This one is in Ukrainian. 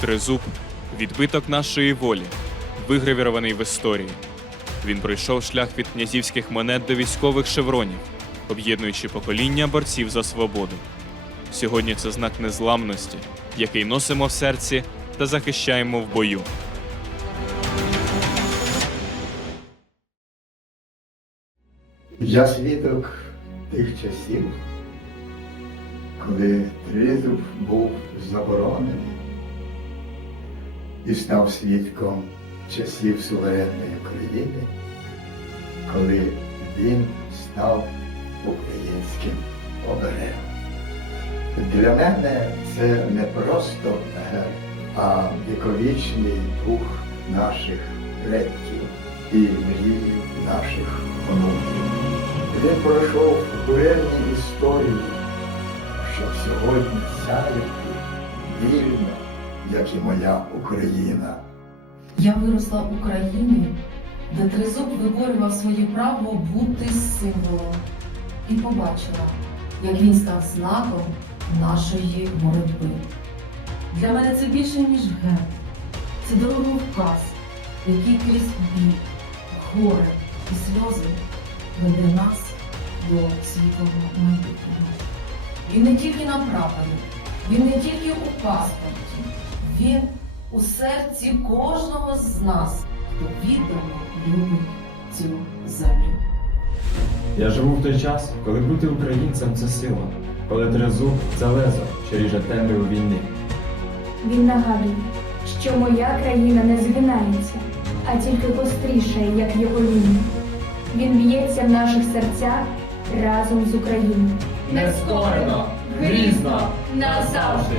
Тризуб відбиток нашої волі, вигравірований в історії. Він пройшов шлях від князівських монет до військових шевронів, об'єднуючи покоління борців за свободу. Сьогодні це знак незламності, який носимо в серці та захищаємо в бою. Я свідок тих часів, коли тризуб був заборонений і став свідком часів суверенної України, коли він став українським оберегом. Для мене це не просто герб, а віковічний дух наших предків і мрії наших онуків. Він пройшов буремні історії, щоб сьогодні сяяти вільно, як і моя Україна. Я виросла в Україні, де тризуб виборював своє право бути символом і побачила, як він став знаком нашої боротьби. Для мене це більше, ніж ген. Це дороговказ, який крізь біль, горе і сльози веде нас до світлого майбутнього. Він не тільки на прапорі, він не тільки у паспорті, він у серці кожного з нас, хто віддано любить цю землю. Я живу в той час, коли бути українцем це сила, коли тризуб це лезо, що ріже темряву війни. Він нагадує, що моя країна не згинається, а тільки гострішає, як його лінія. Він б'ється в наших серцях разом з Україною. Нескорено, грізно, назавжди.